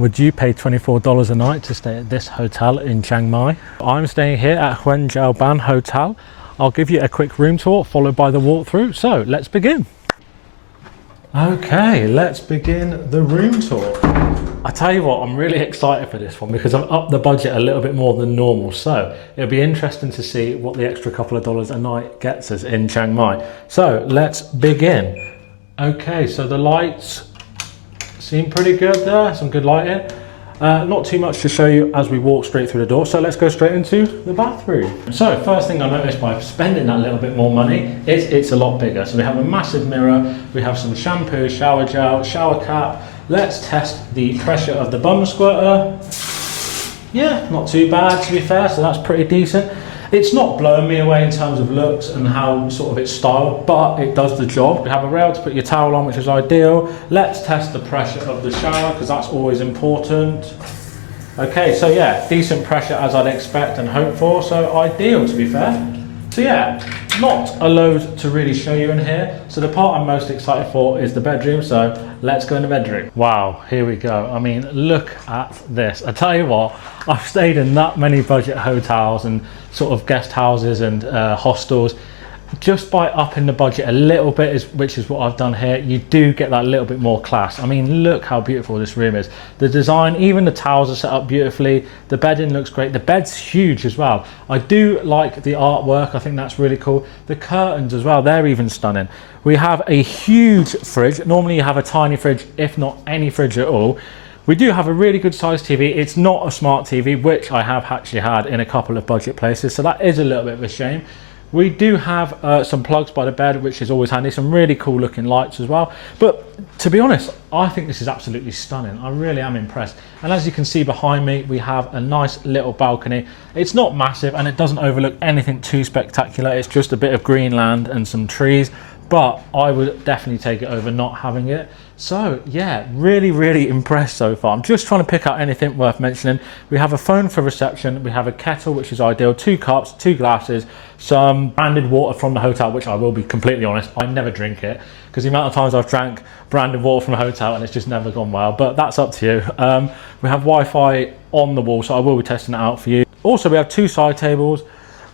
Would you pay $24 a night to stay at this hotel in Chiang Mai? I'm staying here at Huen Jao Ban Hotel. I'll give you a quick room tour followed by the walkthrough. So let's begin. Okay, let's begin the room tour. I tell you what, I'm really excited for this one because I've upped the budget a little bit more than normal. So it'll be interesting to see what the extra couple of dollars a night gets us in Chiang Mai. So let's begin. Okay, so the lights seem pretty good there, some good lighting. Not too much to show you as we walk straight through the door, so let's go straight into the bathroom. So first thing I noticed by spending that little bit more money is it's a lot bigger. So we have a massive mirror, we have some shampoo, shower gel, shower cap. Let's test the pressure of the bum squirter. Yeah, not too bad to be fair, so that's pretty decent. It's not blowing me away in terms of looks and how sort of it's styled, but it does the job. We have a rail to put your towel on, which is ideal. Let's test the pressure of the shower, because that's always important. Okay, so yeah, decent pressure as I'd expect and hope for, so ideal to be fair. So yeah, not a load to really show you in here. So the part I'm most excited for is the bedroom, so let's go in the bedroom. Wow, here we go. I mean, look at this. I tell you what, I've stayed in that many budget hotels and sort of guest houses and hostels. Just by upping the budget a little bit, which is what I've done here, you do get that little bit more class. I mean, look how beautiful this room is. The design, even the towels are set up beautifully. The bedding looks great. The bed's huge as well. I do like the artwork. I think that's really cool. The curtains as well, they're even stunning. We have a huge fridge. Normally you have a tiny fridge, if not any fridge at all. We do have a really good sized TV. It's not a smart TV, which I have actually had in a couple of budget places. So that is a little bit of a shame. We do have some plugs by the bed, which is always handy. Some really cool looking lights as well. But to be honest, I think this is absolutely stunning. I really am impressed. And as you can see behind me, we have a nice little balcony. It's not massive and it doesn't overlook anything too spectacular. It's just a bit of green land and some trees. But I would definitely take it over not having it. So yeah, really impressed so far. I'm just trying to pick out anything worth mentioning. We have a phone for reception, we have a kettle, which is ideal, 2 cups, 2 glasses, some branded water from the hotel, which I will be completely honest, I never drink it because the amount of times I've drank branded water from a hotel and it's just never gone well, but that's up to you. We have Wi-Fi on the wall, so I will be testing it out for you. Also, we have 2 side tables.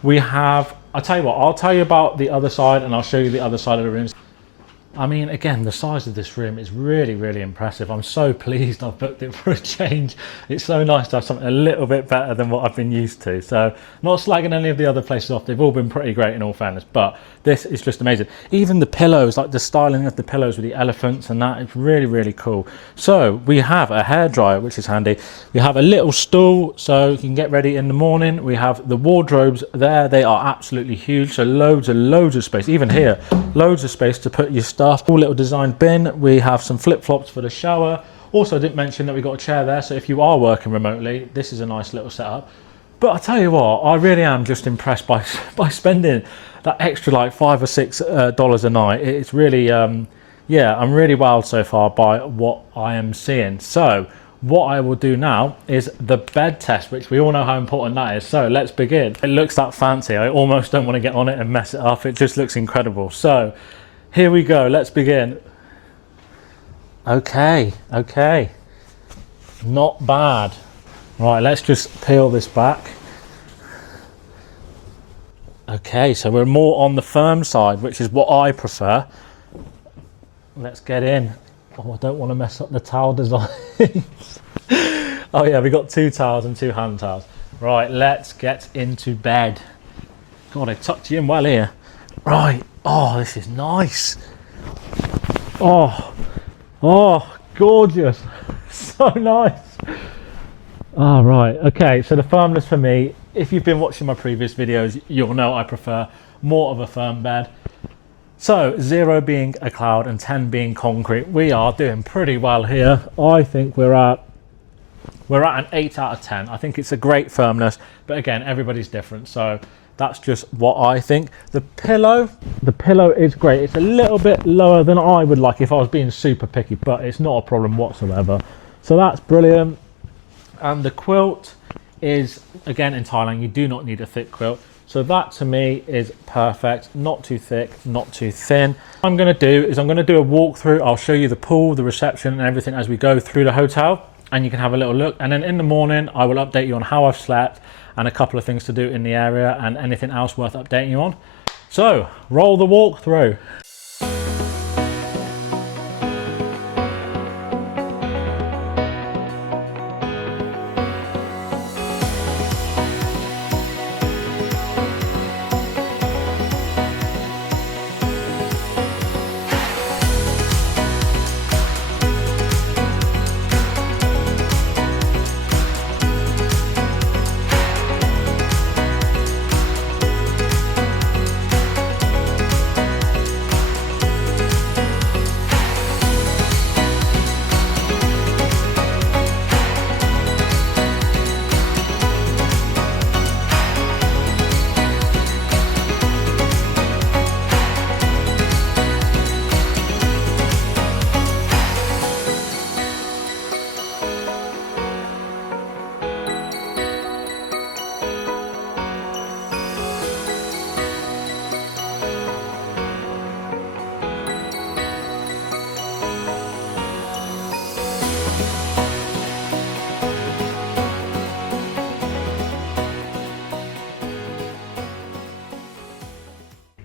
We have, I'll tell you what, I'll tell you about the other side and I'll show you the other side of the rooms. I mean, again, the size of this room is really impressive. I'm so pleased I've booked it for a change. It's so nice to have something a little bit better than what I've been used to. So not slagging any of the other places off. They've all been pretty great in all fairness, but this is just amazing. Even the pillows, like the styling of the pillows with the elephants and that, it's really cool. So we have a hairdryer, which is handy. We have a little stool so you can get ready in the morning. We have the wardrobes there. They are absolutely huge. So loads of space. Even here, loads of space to put your stuff. Cool little designed bin. We have some flip-flops for the shower. Also, I didn't mention that we got a chair there. So if you are working remotely, this is a nice little setup. But I tell you what, I really am just impressed by spending that extra like $5 or $6 a night. It's really, yeah, I'm really wowed so far by what I am seeing. So what I will do now is the bed test, which we all know how important that is. So let's begin. It looks that fancy. I almost don't want to get on it and mess it up. It just looks incredible. So here we go. Let's begin. Okay. Not bad. Right, let's just peel this back. Okay, so we're more on the firm side, which is what I prefer. Let's get in. Oh, I don't want to mess up the towel designs. Oh yeah, we got 2 towels and 2 hand towels. Right, let's get into bed. God, I tucked you in well here. Right, oh, this is nice. Oh, gorgeous. So nice. Oh, right, okay, so the firmness for me, if you've been watching my previous videos, you'll know I prefer more of a firm bed. So 0 being a cloud and 10 being concrete, we are doing pretty well here. I think we're at an 8 out of 10. I think it's a great firmness, but again, everybody's different, so that's just what I think. The pillow is great. It's a little bit lower than I would like if I was being super picky, but it's not a problem whatsoever. So that's brilliant. And the quilt is, again, in Thailand, you do not need a thick quilt. So that to me is perfect. Not too thick, not too thin. What I'm going to do is I'm going to do a walkthrough. I'll show you the pool, the reception and everything as we go through the hotel. and you can have a little look. And then in the morning, I will update you on how I've slept and a couple of things to do in the area and anything else worth updating you on. So roll the walkthrough.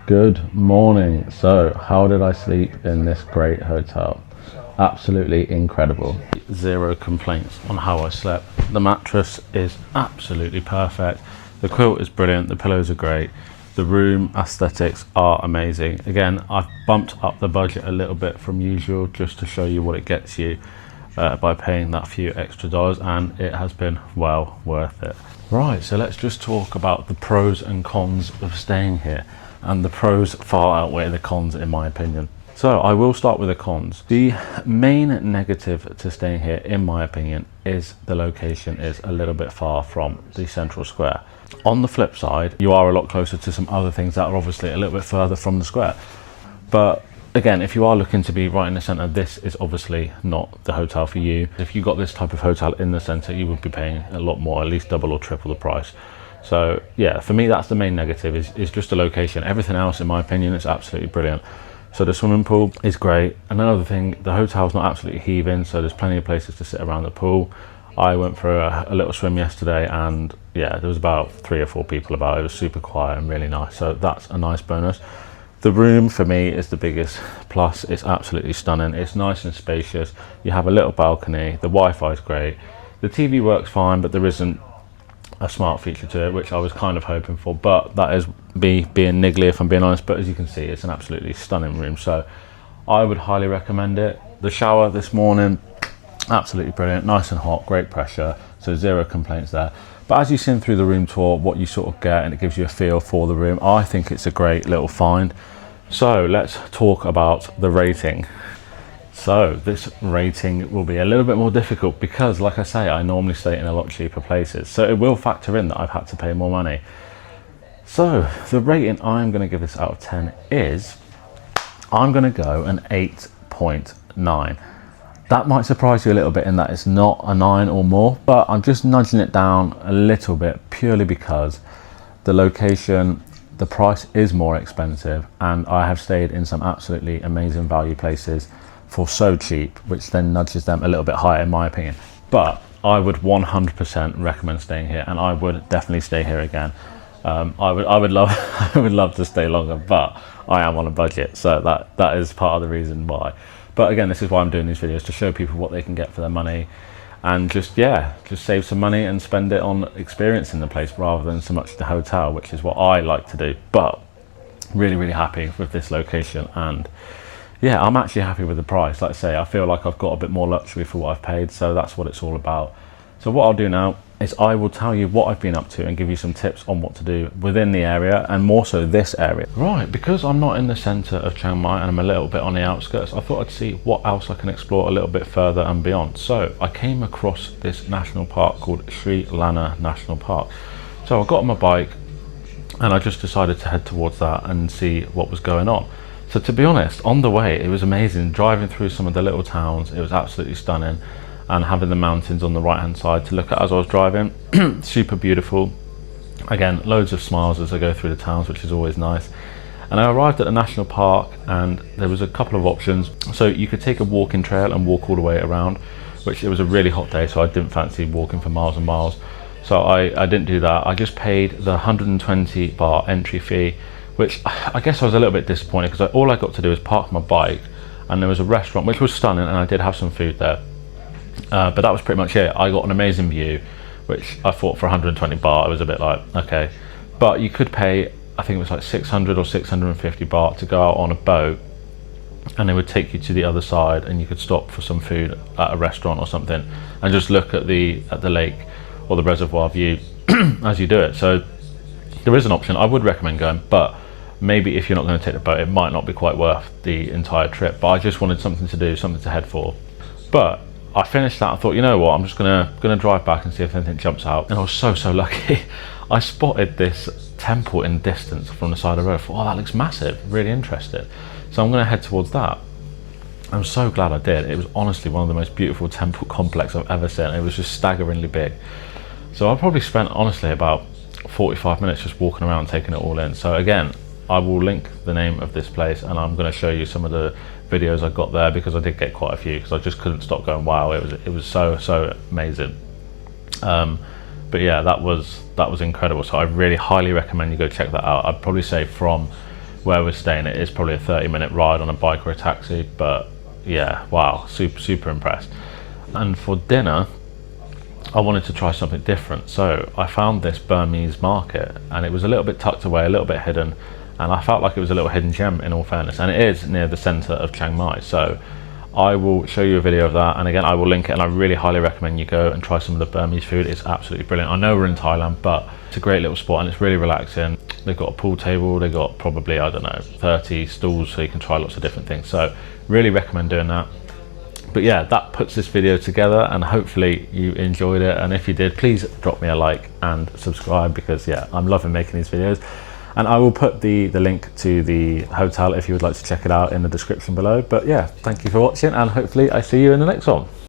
Good morning. So how did I sleep in this great hotel? Absolutely incredible. Zero complaints on how I slept. The mattress is absolutely perfect. The quilt is brilliant. The pillows are great. The room aesthetics are amazing. Again, I've bumped up the budget a little bit from usual just to show you what it gets you by paying that few extra dollars, and it has been well worth it. Right, so let's just talk about the pros and cons of staying here. And the pros far outweigh the cons in my opinion. So I will start with the cons. The main negative to staying here, in my opinion, is the location is a little bit far from the central square. On the flip side, you are a lot closer to some other things that are obviously a little bit further from the square. But again, if you are looking to be right in the center, this is obviously not the hotel for you. If you got this type of hotel in the center, you would be paying a lot more, at least double or triple the price. So yeah, for me, that's the main negative is just the location. Everything else, in my opinion, is absolutely brilliant. So the swimming pool is great. And another thing, the hotel's not absolutely heaving, so there's plenty of places to sit around the pool. I went for a little swim yesterday, and yeah, there was about 3 or 4 people about. It was super quiet and really nice. So that's a nice bonus. The room for me is the biggest plus. It's absolutely stunning. It's nice and spacious. You have a little balcony. The Wi-Fi is great. The TV works fine, but there isn't a smart feature to it, which I was kind of hoping for, but that is me being niggly if I'm being honest. But as you can see, it's an absolutely stunning room, so I would highly recommend it. The shower this morning, absolutely brilliant, nice and hot, great pressure, so zero complaints there. But as you've seen through the room tour, what you sort of get, and it gives you a feel for the room, I think it's a great little find. So let's talk about the rating. So this rating will be a little bit more difficult because, like I say, I normally stay in a lot cheaper places. So it will factor in that I've had to pay more money. So the rating I'm going to give this out of 10 is, I'm going to go an 8.9. That might surprise you a little bit in that it's not a 9 or more, but I'm just nudging it down a little bit purely because the location, the price is more expensive, and I have stayed in some absolutely amazing value places for so cheap, which then nudges them a little bit higher in my opinion. But I would 100% recommend staying here, and I would definitely stay here again. I would love I would love to stay longer, but I am on a budget, so that is part of the reason why. But again, this is why I'm doing these videos, to show people what they can get for their money, and just save some money and spend it on experiencing the place rather than so much the hotel, which is what I like to do. But really happy with this location, and yeah, I'm actually happy with the price. Like I say, I feel like I've got a bit more luxury for what I've paid, so that's what it's all about. So what I'll do now is I will tell you what I've been up to and give you some tips on what to do within the area, and more so this area. Right, because I'm not in the centre of Chiang Mai and I'm a little bit on the outskirts, I thought I'd see what else I can explore a little bit further and beyond. So I came across this national park called Sri Lanka National Park. So I got on my bike and I just decided to head towards that and see what was going on. So to be honest, on the way, it was amazing. Driving through some of the little towns, it was absolutely stunning. And having the mountains on the right hand side to look at as I was driving, super beautiful. Again, loads of smiles as I go through the towns, which is always nice. And I arrived at the national park and there was a couple of options. So you could take a walking trail and walk all the way around, which it was a really hot day, so I didn't fancy walking for miles and miles. So I didn't do that. I just paid the 120 baht entry fee, which I guess I was a little bit disappointed because all I got to do was park my bike, and there was a restaurant which was stunning, and I did have some food there. But that was pretty much it. I got an amazing view, which I thought for 120 baht, it was a bit like, okay. But you could pay, I think it was like 600 or 650 baht to go out on a boat, and they would take you to the other side, and you could stop for some food at a restaurant or something, and just look at the lake or the reservoir view as you do it. So there is an option. I would recommend going, but maybe if you're not going to take the boat, it might not be quite worth the entire trip. But I just wanted something to do, something to head for. But I finished that. I thought, you know what, I'm just gonna drive back and see if anything jumps out. And I was so lucky. I spotted this temple in the distance from the side of the road. I thought, oh, that looks massive, really interested. So I'm gonna head towards that. I'm so glad I did. It was honestly one of the most beautiful temple complexes I've ever seen. It was just staggeringly big. So I probably spent, honestly, about 45 minutes just walking around, taking it all in. So again, I will link the name of this place, and I'm going to show you some of the videos I got there, because I did get quite a few, because I just couldn't stop going, wow, it was so amazing. But yeah, that was incredible. So I really highly recommend you go check that out. I'd probably say from where we're staying, it is probably a 30-minute ride on a bike or a taxi, but yeah, wow, super impressed. And for dinner, I wanted to try something different, so I found this Burmese market, and it was a little bit tucked away, a little bit hidden, and I felt like it was a little hidden gem, in all fairness, and it is near the centre of Chiang Mai. So I will show you a video of that, and again, I will link it, and I really highly recommend you go and try some of the Burmese food. It's absolutely brilliant. I know we're in Thailand, but it's a great little spot, and it's really relaxing. They've got a pool table, they've got probably, I don't know, 30 stools, so you can try lots of different things. So really recommend doing that. But yeah, that puts this video together, and hopefully you enjoyed it. And if you did, please drop me a like and subscribe, because yeah, I'm loving making these videos. And I will put the link to the hotel if you would like to check it out in the description below. But yeah, thank you for watching, and hopefully I see you in the next one.